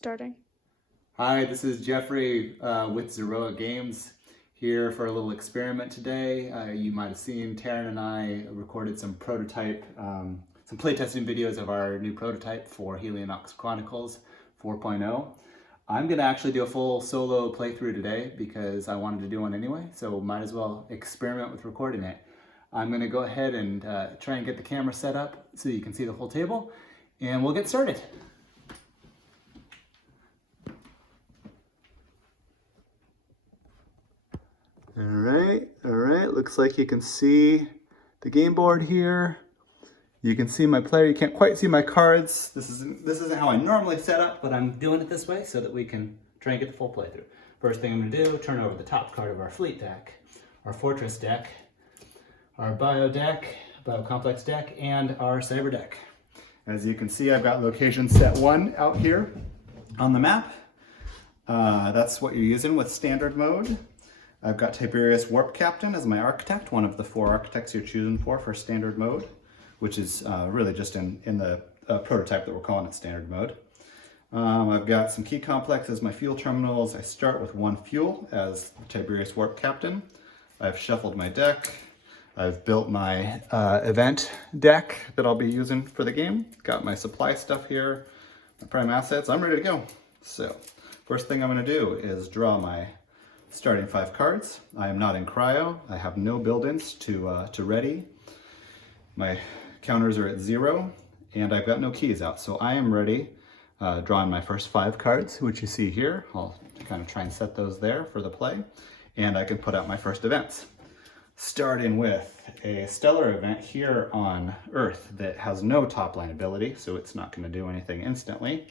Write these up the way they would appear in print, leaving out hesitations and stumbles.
Starting. Hi, this is Jeffrey with Zeroic Games here for a little experiment today. You might have seen Taryn and I recorded some prototype, some playtesting videos of our new prototype for Helionox Chronicles 4.0. I'm going to actually do a full solo playthrough today because I wanted to do one anyway, so might as well experiment with recording it. I'm going to go ahead and try and get the camera set up so you can see the whole table, and we'll get started. All right, looks like you can see the game board here. You can see my player, you can't quite see my cards. This isn't how I normally set up, but I'm doing it this way so that we can try and get the full playthrough. First thing I'm gonna do, turn over the top card of our fleet deck, our fortress deck, our bio deck, bio complex deck, and our cyber deck. As you can see, I've got location set 1 out here on the map. That's what you're using with standard mode. I've got Tiberius Warp Captain as my architect, one of the 4 architects you're choosing for standard mode, which is really just in the prototype that we're calling it standard mode. I've got some key complex as my fuel terminals. I start with 1 fuel as Tiberius Warp Captain. I've shuffled my deck. I've built my event deck that I'll be using for the game. Got my supply stuff here, my prime assets. I'm ready to go. So first thing I'm gonna do is draw my starting 5 cards. I am not in cryo. I have no build-ins to ready. My counters are at 0, and I've got no keys out. So I am ready, drawing my first 5 cards, which you see here. I'll kind of try and set those there for the play, and I can put out my first events. Starting with a stellar event here on Earth that has no top-line ability, so it's not going to do anything instantly,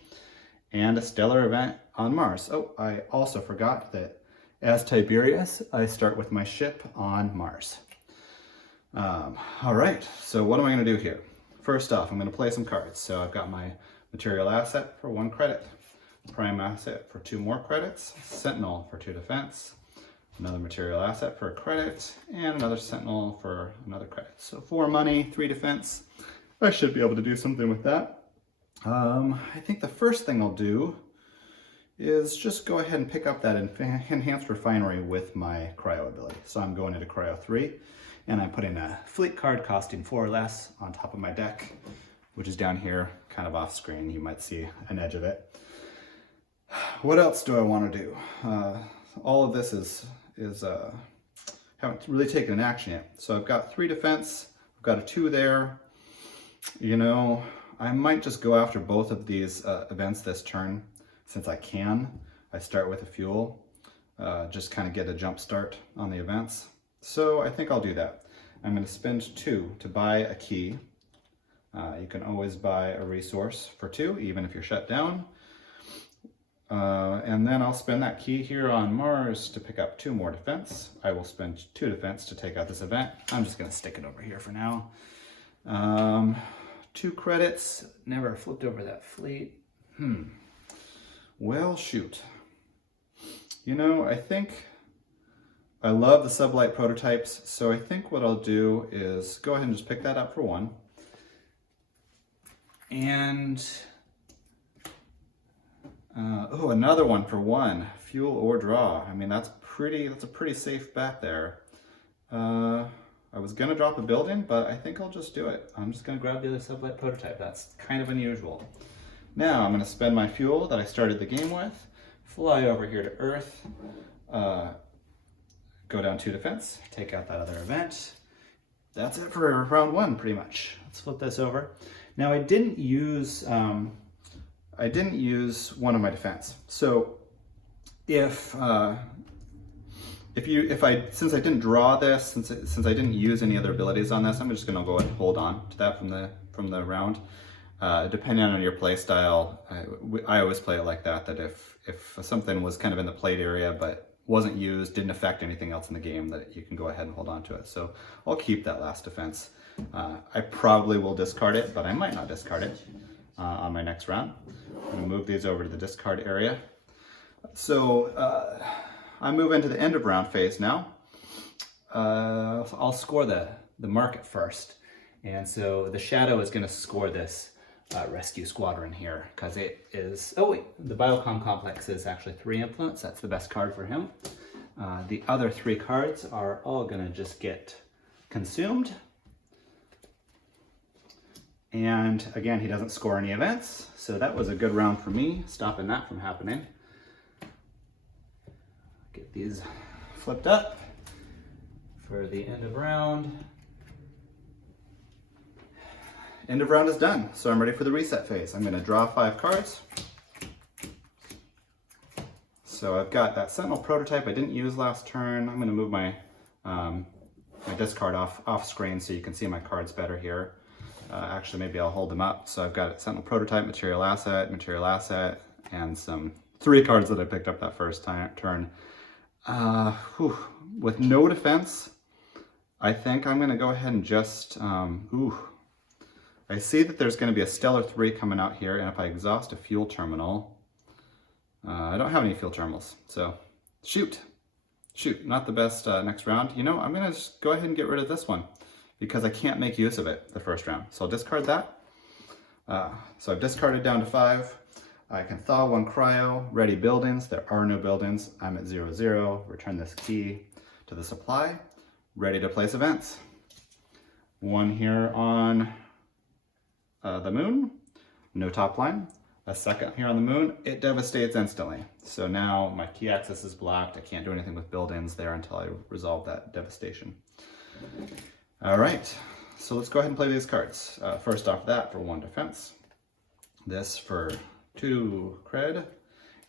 and a stellar event on Mars. Oh, I also forgot that as Tiberius, I start with my ship on Mars. All right, so what am I going to do here? First off, I'm going to play some cards. So I've got my material asset for 1 credit, prime asset for 2 more credits, sentinel for 2 defense, another material asset for a credit, and another sentinel for another credit. So 4 money, 3 defense. I should be able to do something with that. I think the first thing I'll do is just go ahead and pick up that enhanced refinery with my cryo ability. So I'm going into cryo 3, and I'm putting a fleet card costing 4 or less on top of my deck, which is down here, kind of off screen. You might see an edge of it. What else do I want to do? All of this haven't really taken an action yet. So I've got 3 defense, I've got a 2 there. You know, I might just go after both of these events this turn. Since I can, I start with a fuel, just kind of get a jump start on the events. So I think I'll do that. I'm going to spend 2 to buy a key. You can always buy a resource for 2, even if you're shut down. And then I'll spend that key here on Mars to pick up 2 more defense. I will spend 2 defense to take out this event. I'm just going to stick it over here for now. 2 credits. Never flipped over that fleet. Well, shoot. You know, I think I love the sublight prototypes, so I think what I'll do is go ahead and just pick that up for 1. And, oh, another one for 1, fuel or draw. I mean, that's a pretty safe bet there. I was gonna drop a building, but I think I'll just do it. I'm just gonna grab the other sublight prototype. That's kind of unusual. Now I'm going to spend my fuel that I started the game with, fly over here to Earth, go down 2 defense, take out that other event. That's it for round 1, pretty much. Let's flip this over. Now I didn't use one of my defense. So since I didn't draw this, since I didn't use any other abilities on this, I'm just going to go ahead and hold on to that from the round. Depending on your play style, I always play it like that if something was kind of in the played area but wasn't used, didn't affect anything else in the game, that you can go ahead and hold on to it. So I'll keep that last defense. I probably will discard it, but I might not discard it on my next round. I'm going to move these over to the discard area. So I move into the end of round phase now. I'll score the market first. And so the shadow is going to score this rescue squadron here, because it is, oh wait, the Biocom complex is actually 3 influence. That's the best card for him. The other 3 cards are all gonna just get consumed. And again, he doesn't score any events, so that was a good round for me, stopping that from happening. Get these flipped up for the end of round. End of round is done, so I'm ready for the reset phase. I'm gonna draw 5 cards. So I've got that Sentinel prototype I didn't use last turn. I'm gonna move my, my discard off screen so you can see my cards better here. Actually, maybe I'll hold them up. So I've got Sentinel prototype, material asset, and some 3 cards that I picked up that first turn. With no defense, I think I'm gonna go ahead and just, I see that there's gonna be a Stellar 3 coming out here, and if I exhaust a fuel terminal, I don't have any fuel terminals, so shoot, not the best next round. You know, I'm gonna just go ahead and get rid of this one because I can't make use of it the first round. So I'll discard that. So I've discarded down to 5. I can thaw 1 cryo, ready buildings. There are no buildings. I'm at 0-0. Return this key to the supply. Ready to place events. 1 here on the moon, no top line. A second here on the moon, it devastates instantly. So now my key access is blocked. I can't do anything with buildings there until I resolve that devastation. All right, so let's go ahead and play these cards. First off that for 1 defense. This for 2 cred.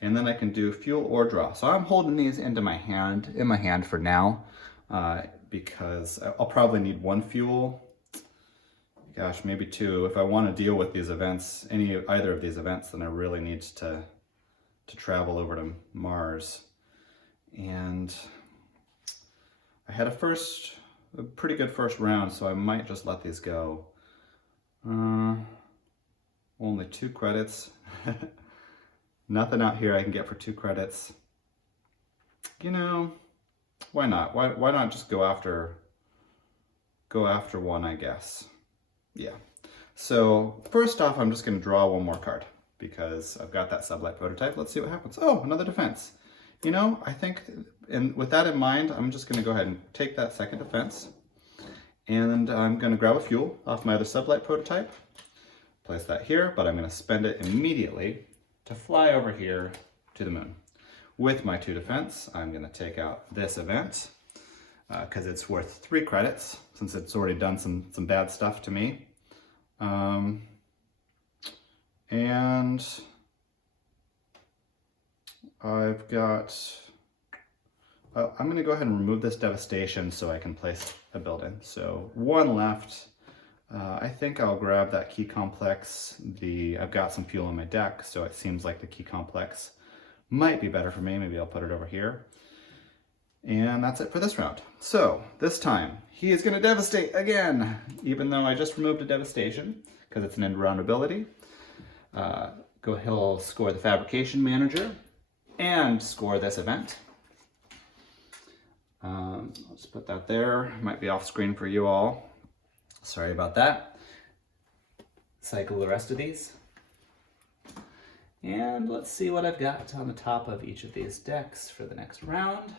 And then I can do fuel or draw. So I'm holding these in my hand for now, because I'll probably need 1 fuel. Gosh, maybe 2. If I want to deal with these events, either of these events, then I really need to travel over to Mars. And I had a pretty good first round, so I might just let these go. Only 2 credits. Nothing out here I can get for 2 credits. You know, why not? Why not just go after 1, I guess. Yeah. So first off, I'm just going to draw 1 more card because I've got that sublight prototype. Let's see what happens. Oh, another defense. You know, I think, and with that in mind, I'm just going to go ahead and take that second defense, and I'm going to grab a fuel off my other sublight prototype, place that here, but I'm going to spend it immediately to fly over here to the moon. With my 2 defense, I'm going to take out this event because it's worth 3 credits since it's already done some bad stuff to me. And I've got, I'm going to go ahead and remove this devastation so I can place a building. So 1 left. I think I'll grab that key complex. I've got some fuel on my deck, so it seems like the key complex might be better for me. Maybe I'll put it over here. And that's it for this round. So this time he is going to devastate again, even though I just removed a devastation because it's an end round ability. He'll score the fabrication manager and score this event. Let's put that there. Might be off screen for you all. Sorry about that. Cycle the rest of these. And let's see what I've got on the top of each of these decks for the next round.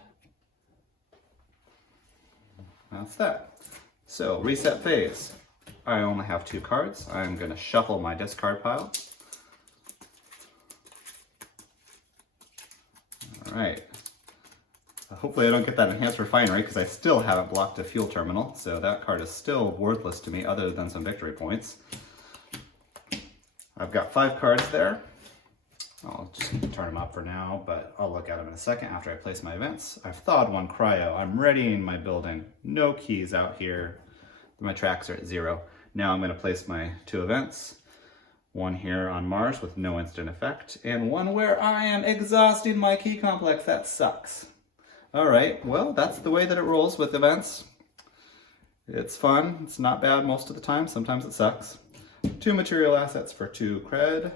That's that. So reset phase. I only have 2 cards. I'm going to shuffle my discard pile. All right. Hopefully I don't get that enhanced refinery because I still haven't blocked a fuel terminal, so that card is still worthless to me other than some victory points. I've got 5 cards there. I'll just turn them up for now, but I'll look at them in a second after I place my events. I've thawed 1 cryo. I'm readying my building. No keys out here. My tracks are at 0. Now I'm going to place my 2 events. 1 here on Mars with no instant effect, and 1 where I am exhausting my key complex. That sucks. All right, well, that's the way that it rolls with events. It's fun. It's not bad most of the time. Sometimes it sucks. 2 material assets for 2 cred.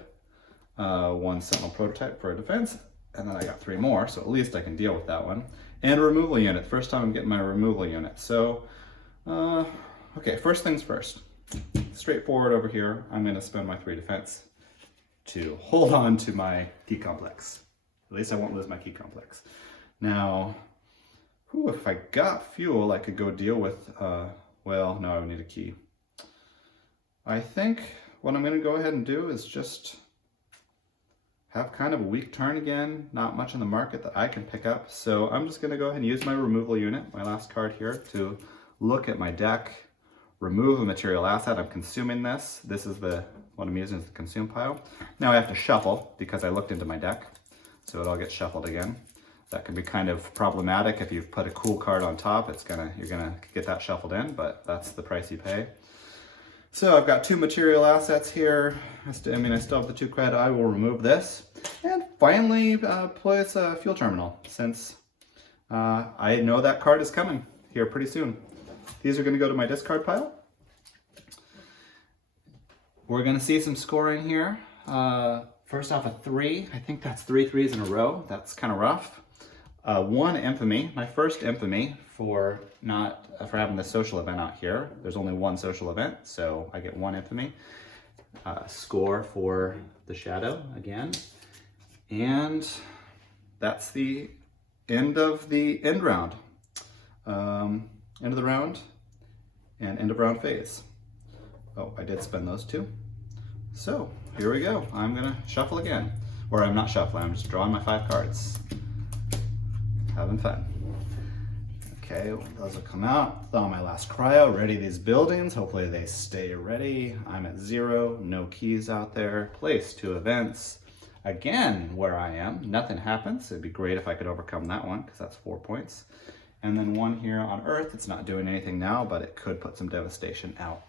1 Sentinel prototype for a defense, and then I got 3 more, so at least I can deal with that one. And a removal unit. First time I'm getting my removal unit. So, okay, first things first. straightforward over here. I'm going to spend my 3 defense to hold on to my key complex. At least I won't lose my key complex. Now, if I got fuel, I could go deal with, well, no, I would need a key. I think what I'm going to go ahead and do is just have kind of a weak turn again. Not much in the market that I can pick up. So I'm just going to go ahead and use my removal unit, my last card here, to look at my deck, remove a material asset. I'm consuming this. This is what I'm using as the consume pile. Now I have to shuffle because I looked into my deck. So it all gets shuffled again. That can be kind of problematic if you've put a cool card on top. You're gonna get that shuffled in, but that's the price you pay. So I've got 2 material assets here. I still have the 2 cred. I will remove this and finally place a fuel terminal, since I know that card is coming here pretty soon. These are going to go to my discard pile. We're going to see some scoring here. First off, a 3. I think that's 3 threes in a row. That's kind of rough. 1 infamy, my first infamy for having the social event out here. There's only 1 social event, so I get 1 infamy. Score for the shadow again. And that's the end of the end round. End of the round and end of round phase. Oh, I did spend those 2. So here we go. I'm gonna shuffle again. Or I'm not shuffling, I'm just drawing my 5 cards. Having fun. Okay, those will come out. Thaw my last cryo, ready these buildings. Hopefully they stay ready. I'm at 0, no keys out there. Place 2 events. Again, where I am, nothing happens. It'd be great if I could overcome that one, because that's 4 points. And then 1 here on Earth. It's not doing anything now, but it could put some devastation out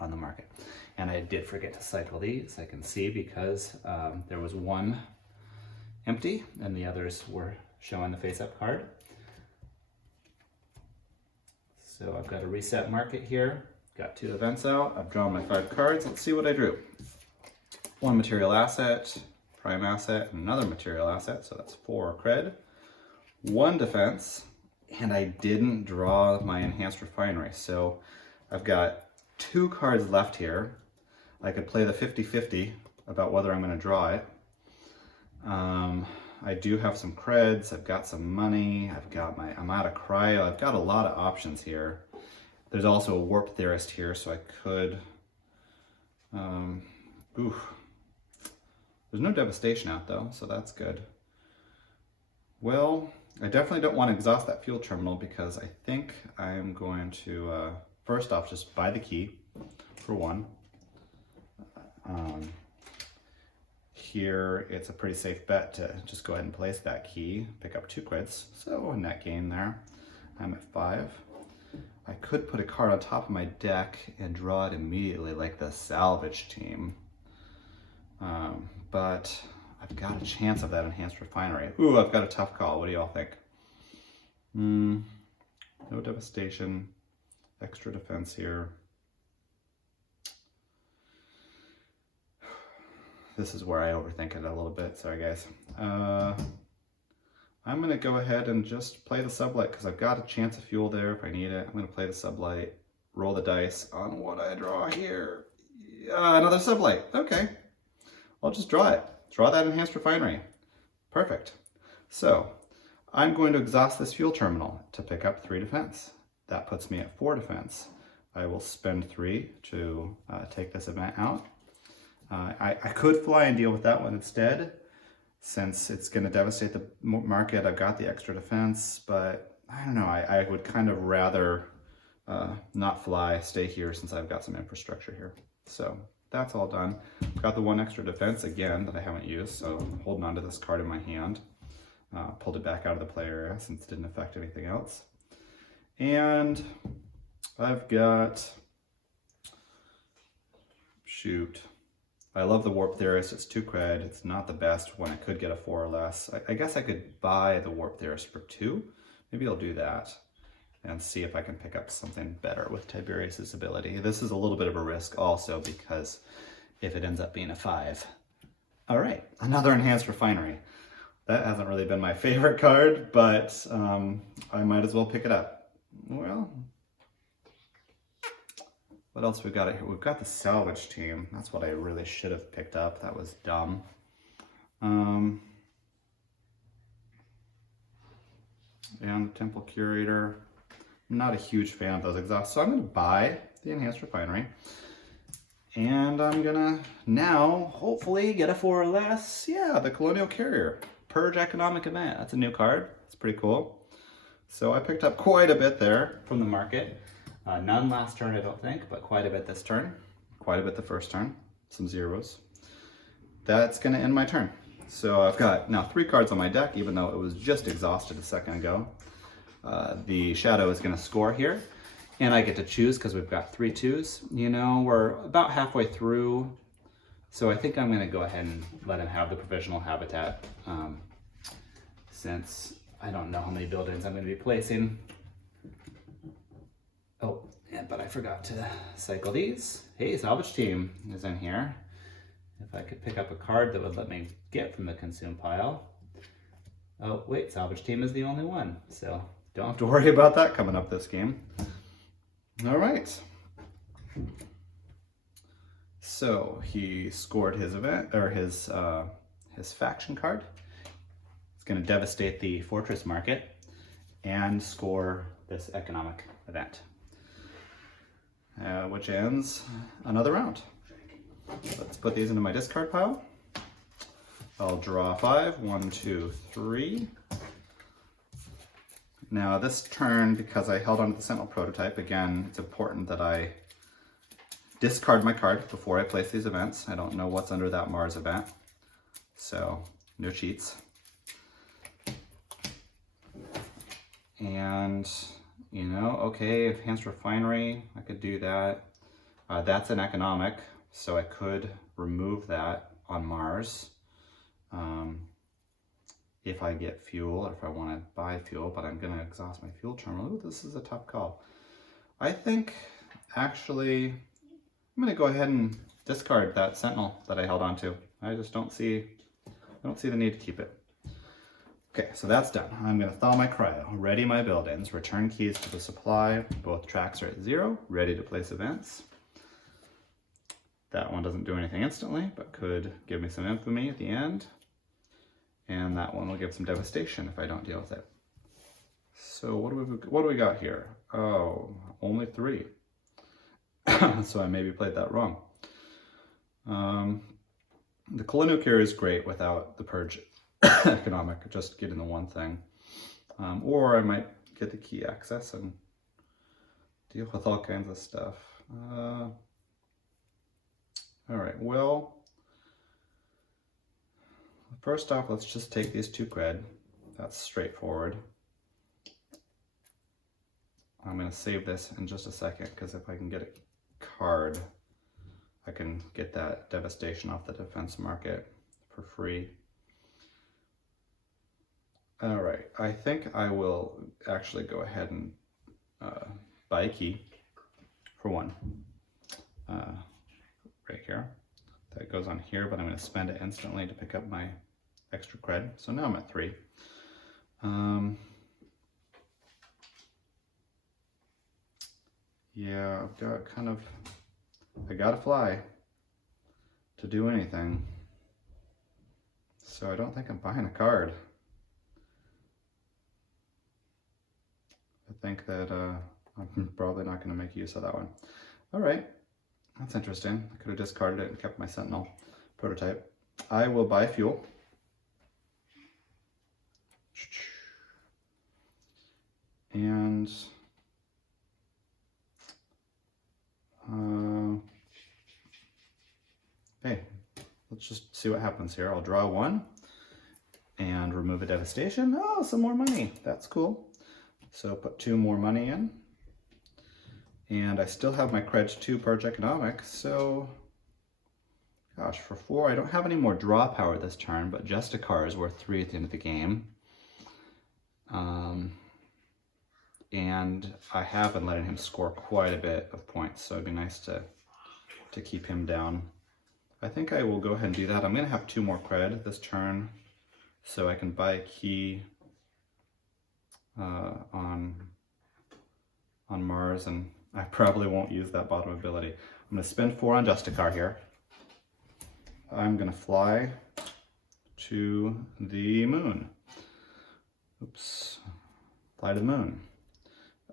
on the market. And I did forget to cycle these, I can see, because there was 1 empty and the others were showing the face-up card. So I've got a reset market here. Got 2 events out. I've drawn my 5 cards. Let's see what I drew. 1 material asset, prime asset, and another material asset. So that's 4 cred. 1 defense, and I didn't draw my enhanced refinery. So I've got 2 cards left here. I could play the 50-50 about whether I'm going to draw it. I do have some creds, I've got some money, I'm out of cryo, I've got a lot of options here. There's also a warp theorist here, so I could, there's no devastation out though, so that's good. Well, I definitely don't want to exhaust that fuel terminal, because I think I'm going to, first off, just buy the key for 1. Here, it's a pretty safe bet to just go ahead and place that key, pick up 2 creds, so a net gain there. I'm at 5. I could put a card on top of my deck and draw it immediately like the salvage team. But I've got a chance of that enhanced refinery. Ooh, I've got a tough call. What do y'all think? No devastation, extra defense here. This is where I overthink it a little bit. Sorry, guys. I'm going to go ahead and just play the sublight, because I've got a chance of fuel there if I need it. I'm going to play the sublight, roll the dice on what I draw here. Another sublight. Okay. I'll just draw it. Draw that enhanced refinery. Perfect. So I'm going to exhaust this fuel terminal to pick up 3 defense. That puts me at 4 defense. I will spend 3 to take this event out. I could fly and deal with that one instead, since it's going to devastate the market. I've got the extra defense, but I don't know. I would kind of rather not fly, stay here, since I've got some infrastructure here. So that's all done. I've got the 1 extra defense again that I haven't used, so I'm holding on to this card in my hand. Pulled it back out of the play area since it didn't affect anything else. And I've got, shoot. I love the Warp Theorist. It's 2 cred. It's not the best when I could get a 4 or less. I guess I could buy the Warp Theorist for 2. Maybe I'll do that and see if I can pick up something better with Tiberius's ability. This is a little bit of a risk also, because if it ends up being a 5. All right, another Enhanced Refinery. That hasn't really been my favorite card, but I might as well pick it up. Well, What else we got here? We've got the salvage team. That's what I really should have picked up. That was dumb. And the Temple Curator. I'm not a huge fan of those exhausts, so I'm going to buy the Enhanced Refinery. And I'm going to now hopefully get a 4 or less. Yeah, the Colonial Carrier. Purge Economic Event. That's a new card. It's pretty cool. So I picked up quite a bit there from the market. None last turn, I don't think, but quite a bit this turn. Quite a bit the first turn. Some zeros. That's going to end my turn. So I've got now 3 cards on my deck, even though it was just exhausted a second ago. The Shadow is going to score here, and I get to choose because we've got 3 2s. You know, we're about halfway through, so I think I'm going to go ahead and let him have the provisional habitat, since I don't know how many buildings I'm going to be placing. Oh, yeah, but I forgot to cycle these. Hey, Salvage Team is in here. If I could pick up a card that would let me get from the consume pile. Oh, wait, Salvage Team is the only one, so don't have to worry about that coming up this game. All right. So he scored his event, or his faction card. It's going to devastate the fortress market and score this economic event, which ends another round. Let's put these into my discard pile. I'll draw 5. 1, 2, 3. Now this turn, because I held onto the Sentinel prototype, again, it's important that I discard my card before I place these events. I don't know what's under that Mars event, so no cheats. And, you know, okay, Enhanced Refinery, I could do that. That's an economic, so I could remove that on Mars. If I get fuel, or if I want to buy fuel, but I'm going to exhaust my fuel terminal. Ooh, this is a tough call. I think, actually, I'm going to go ahead and discard that Sentinel that I held onto. I just don't see the need to keep it. Okay, so that's done. I'm going to thaw my cryo, ready my buildings, return keys to the supply. Both tracks are at 0, ready to place events. That one doesn't do anything instantly, but could give me some infamy at the end. And that one will give some devastation if I don't deal with it. So what do we got here? Oh, only 3. So I maybe played that wrong. The Colonial Carrier is great without the Purge economic, just getting the one thing. Or I might get the key access and deal with all kinds of stuff. All right, well, first off, let's just take these 2 cred. That's straightforward. I'm going to save this in just a second, because if I can get a card, I can get that devastation off the defense market for free. All right, I think I will actually go ahead and buy a key for 1. Right here. That goes on here, but I'm going to spend it instantly to pick up my extra cred. So now I'm at 3. Yeah, I've got I gotta fly to do anything. So I don't think I'm buying a card. I think that I'm probably not going to make use of that one. All right. That's interesting. I could have discarded it and kept my Sentinel prototype. I will buy fuel. And hey, let's just see what happens here. I'll draw 1 and remove a devastation. Oh, some more money. That's cool. So put 2 more money in. And I still have my cred 2 Purge Economic, so gosh, for 4, I don't have any more draw power this turn, but Justicar is worth 3 at the end of the game. And I have been letting him score quite a bit of points, so it'd be nice to keep him down. I think I will go ahead and do that. I'm going to have 2 more cred this turn, so I can buy a key on Mars and I probably won't use that bottom ability. I'm going to spend 4 on Justicar here. I'm going to fly to the moon. Oops. Fly to the moon.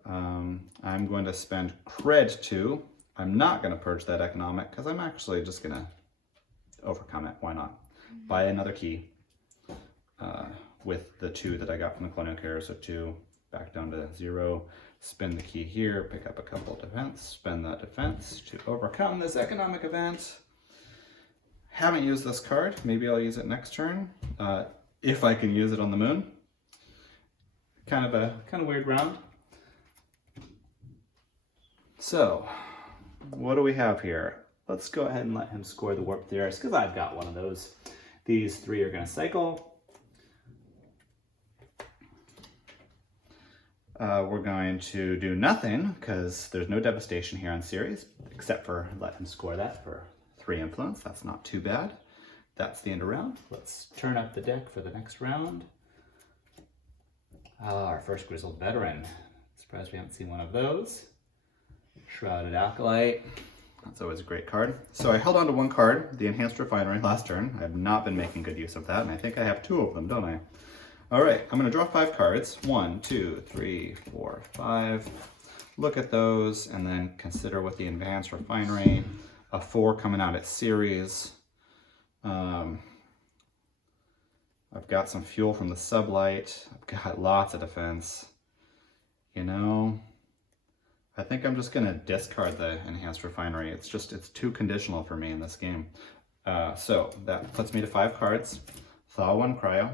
I'm going to spend cred 2. I'm not going to purge that economic because I'm actually just going to overcome it. Why not? Buy another key with the 2 that I got from the colonial carrier. So 2 back down to 0. Spend the key here, pick up a couple of defense, spend that defense to overcome this economic event. Haven't used this card. Maybe I'll use it next turn if I can use it on the moon. Kind of weird round. So, what do we have here? Let's go ahead and let him score the Warp Theorist because I've got one of those. These 3 are going to cycle. We're going to do nothing because there's no devastation here on series, except for let him score that for 3 influence. That's not too bad. That's the end of round. Let's turn up the deck for the next round. Our first Grizzled Veteran. Surprised we haven't seen one of those. Shrouded Acolyte. That's always a great card. So I held on to 1 card, the Enhanced Refinery, last turn. I have not been making good use of that, and I think I have 2 of them, don't I? All right, I'm going to draw 5 cards. 1, 2, 3, 4, 5. Look at those, and then consider what the Enhanced Refinery, a 4 coming out at series. I've got some fuel from the Sublight. I've got lots of defense. You know, I think I'm just going to discard the Enhanced Refinery. It's too conditional for me in this game. So that puts me to 5 cards. Thaw 1 Cryo.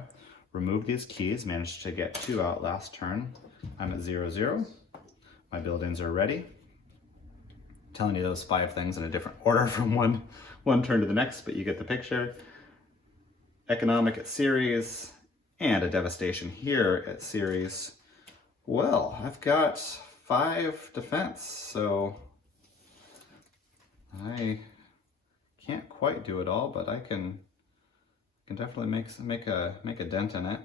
Remove these keys. Managed to get 2 out last turn. I'm at 0-0. My build-ins are ready. Telling you those 5 things in a different order from one turn to the next, but you get the picture. Economic at series, and a devastation here at series. Well, I've got 5 defense, so I can't quite do it all, but I can definitely make a dent in it.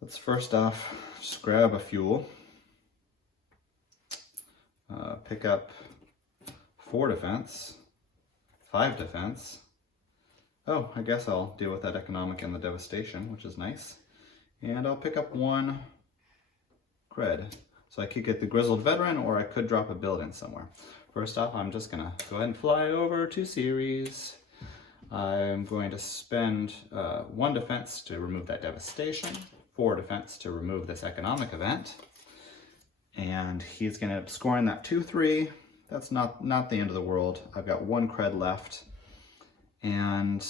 Let's first off just grab a fuel, pick up 4 defense, 5 defense. Oh, I guess I'll deal with that economic and the devastation, which is nice. And I'll pick up 1 cred. So I could get the Grizzled Veteran, or I could drop a build-in somewhere. First off, I'm just gonna go ahead and fly over to series. I'm going to spend 1 defense to remove that devastation, 4 defense to remove this economic event. And he's gonna end up scoring that 2-3. That's not the end of the world. I've got 1 cred left. And,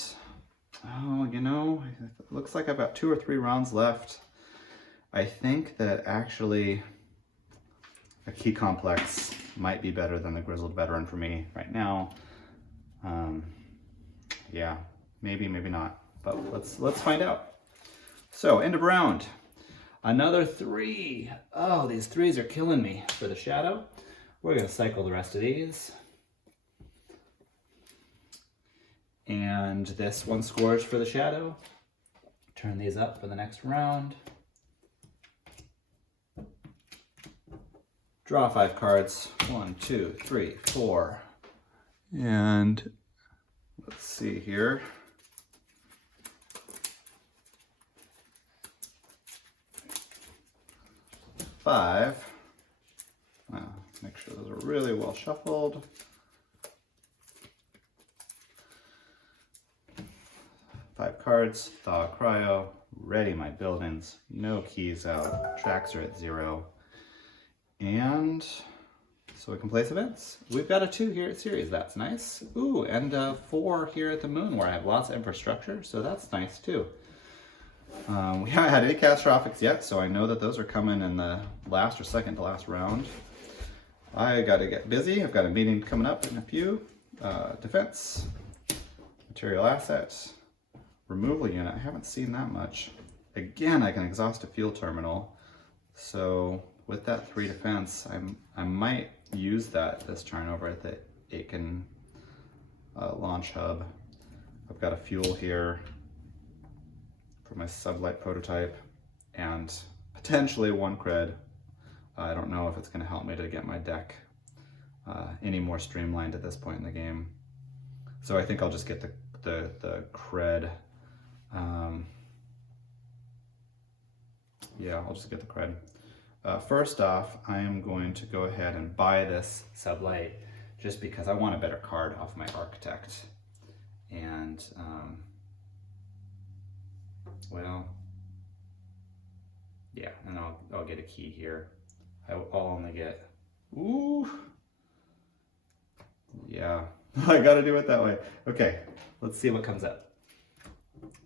oh, you know, it looks like I've got 2 or 3 rounds left. I think that actually a key complex might be better than the Grizzled Veteran for me right now. Yeah, maybe not, but let's find out. So, end of round. Another 3. Oh, these 3s are killing me for the shadow. We're gonna cycle the rest of these. And this 1 scores for the shadow. Turn these up for the next round. Draw 5 cards. 1, 2, 3, 4. And let's see here. Five. Make sure those are really well shuffled. 5 cards, Thaw Cryo, ready my buildings, no keys out, tracks are at 0. And so we can place events. We've got a 2 here at series, that's nice. Ooh, and a 4 here at the moon where I have lots of infrastructure, so that's nice too. We haven't had any catastrophics yet, so I know that those are coming in the last or second to last round. I gotta get busy, I've got a meeting coming up in a few. Defense, material assets, removal unit, I haven't seen that much. Again, I can exhaust a fuel terminal, so with that 3 defense, I might use that this turn over at the Aiken launch hub. I've got a fuel here for my sublight prototype, and potentially 1 cred I don't know if it's going to help me to get my deck any more streamlined at this point in the game. So I think I'll just get the cred. Yeah, I'll just get the cred. First off, I am going to go ahead and buy this sublight just because I want a better card off my architect. And, well, yeah, and I'll get a key here. I'll only get, ooh, yeah, I gotta do it that way. Okay, let's see what comes up.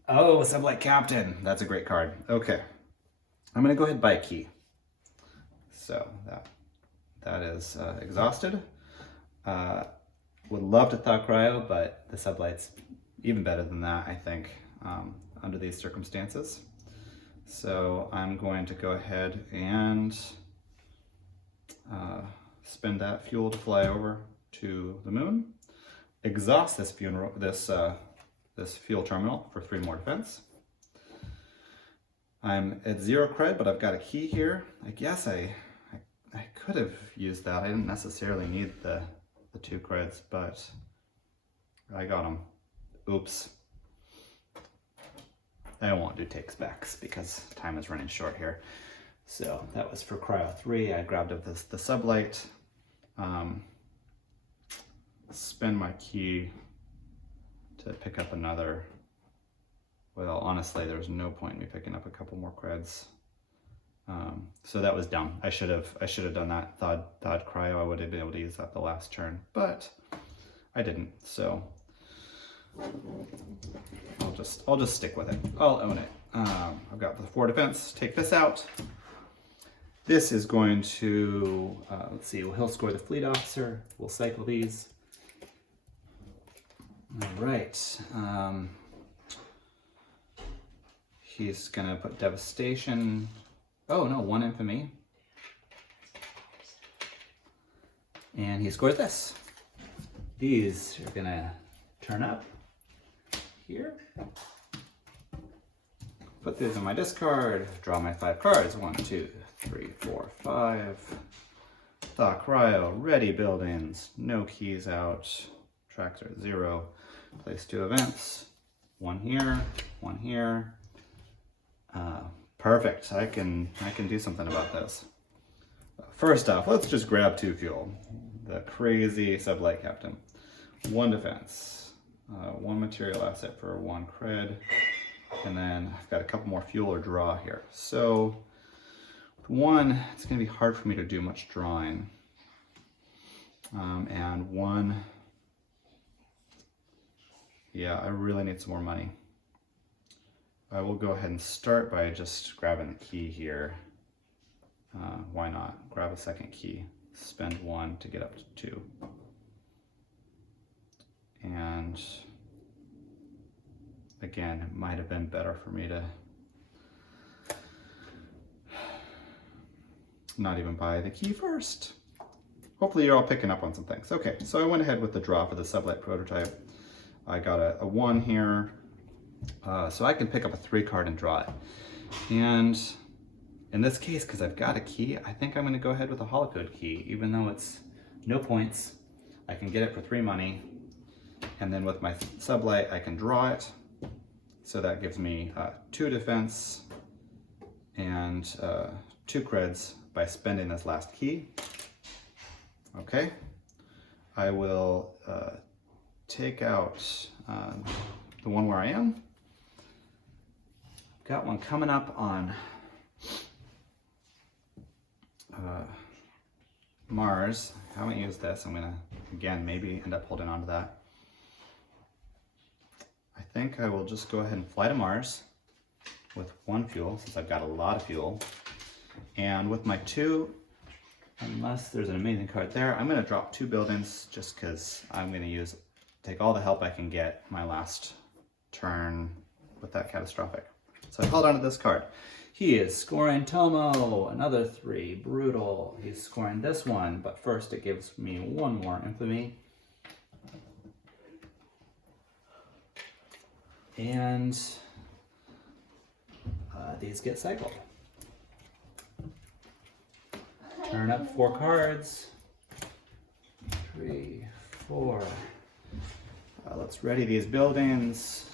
Oh, Sublight Captain, that's a great card. Okay, I'm gonna go ahead and buy a key. So that is exhausted. Would love to Thaw Cryo, but the Sublight's even better than that, I think, under these circumstances. So I'm going to go ahead and spend that fuel to fly over to the moon, exhaust this fuel terminal for 3 more defense. I'm at 0 cred, but I've got a key here. I guess I could have used that. I didn't necessarily need the 2 creds, but I got them. Oops. I won't do takes backs because time is running short here. So that was for Cryo 3. I grabbed up the Sublight. Spend my key to pick up another. Well, honestly, there's no point in me picking up a couple more creds. So that was dumb. I should have done that. Thawed Cryo. I would have been able to use that the last turn, but I didn't. So I'll just stick with it. I'll own it. I've got the 4 defense. Take this out. This is going to let's see. He'll score the fleet officer. We'll cycle these. All right. He's gonna put devastation. Oh no, 1 infamy. And he scores this. These are gonna turn up here. Put these in my discard, draw my 5 cards. 1, 2, 3, 4, 5. Thaw Cryo, ready buildings, no keys out. Tracks are at 0. Place 2 events. 1 here, 1 here. Perfect. I can do something about this. First off, let's just grab 2 fuel. The crazy Sublight Captain. 1 defense. 1 material asset for 1 cred. And then I've got a couple more fuel or draw here. So with 1, it's going to be hard for me to do much drawing. And 1, yeah, I really need some more money. I will go ahead and start by just grabbing the key here. Why not? Grab a second key, spend 1 to get up to 2. And again, it might have been better for me to not even buy the key first. Hopefully you're all picking up on some things. Okay, so I went ahead with the draw for the Sublight prototype. I got a 1 here. So I can pick up a 3 card and draw it. And in this case, because I've got a key, I think I'm going to go ahead with a holocode key, even though it's no points. I can get it for 3 money. And then with my Sublight, I can draw it. So that gives me 2 defense and 2 creds by spending this last key. Okay. I will take out the one where I am. Got one coming up on Mars. I haven't used this. I'm gonna, again, maybe end up holding on to that. I think I will just go ahead and fly to Mars with 1 fuel, since I've got a lot of fuel. And with my 2, unless there's an amazing card there, I'm gonna drop 2 buildings just because I'm gonna take all the help I can get my last turn with that catastrophic. So I held on to this card. He is scoring Tomo, another 3, brutal. He's scoring this one, but first it gives me 1 more infamy. And these get cycled. Turn up 4 cards. 3, 4. Let's ready these buildings.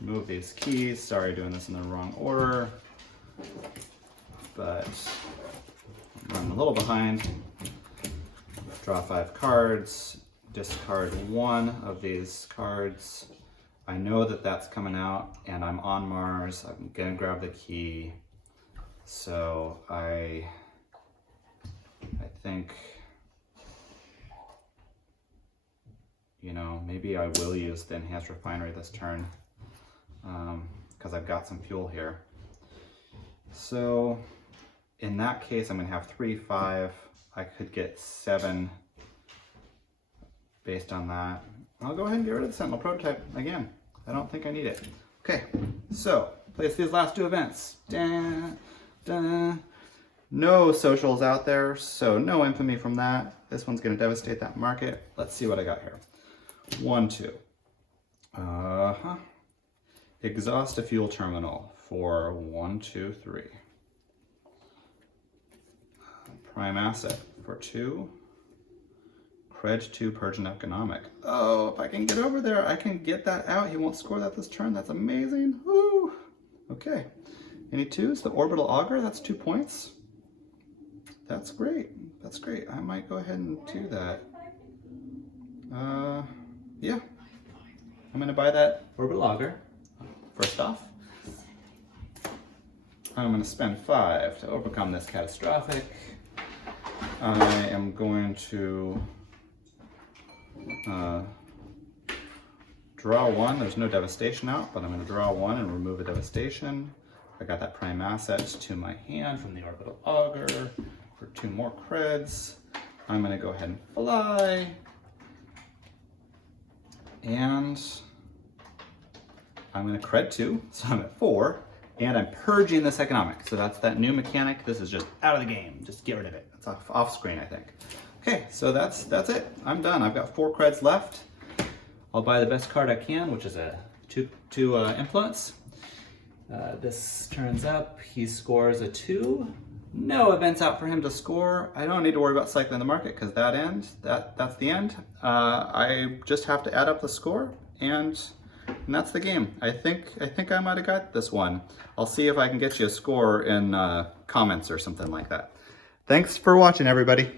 Remove these keys. Sorry, doing this in the wrong order. But I'm a little behind. Draw 5 cards. Discard 1 of these cards. I know that that's coming out and I'm on Mars. I'm gonna grab the key. So I think, you know, maybe I will use the enhanced refinery this turn because I've got some fuel here. So in that case, I'm gonna have 3, 5. I could get 7 based on that. I'll go ahead and get rid of the Sentinel prototype again. I don't think I need it. Okay, so place these last 2 events. Dun, dun. No socials out there, so no infamy from that. This one's gonna devastate that market. Let's see what I got here. 1, 2. Exhaust a fuel terminal for 1, 2, 3. Prime asset for 2. Cred 2 Persian economic. Oh, if I can get over there, I can get that out. He won't score that this turn. That's amazing. Woo! Okay. Any 2s? The orbital auger, that's 2 points. That's great. That's great. I might go ahead and do that. Yeah. I'm gonna buy that orbital auger. First off, I'm gonna spend 5 to overcome this catastrophic. I am going to draw 1. There's no devastation out, but I'm going to draw 1 and remove a devastation. I got that prime asset to my hand from the orbital auger for 2 more creds. I'm going to go ahead and fly. And I'm going to cred 2, so I'm at 4. And I'm purging this economic. So that's that new mechanic. This is just out of the game. Just get rid of it. It's off screen, I think. Okay, so that's it. I'm done. I've got 4 creds left. I'll buy the best card I can, which is a 2 influence. This turns up. He scores a 2. No events out for him to score. I don't need to worry about cycling the market because that's the end. I just have to add up the score and that's the game. I think I might have got this one. I'll see if I can get you a score in comments or something like that. Thanks for watching, everybody.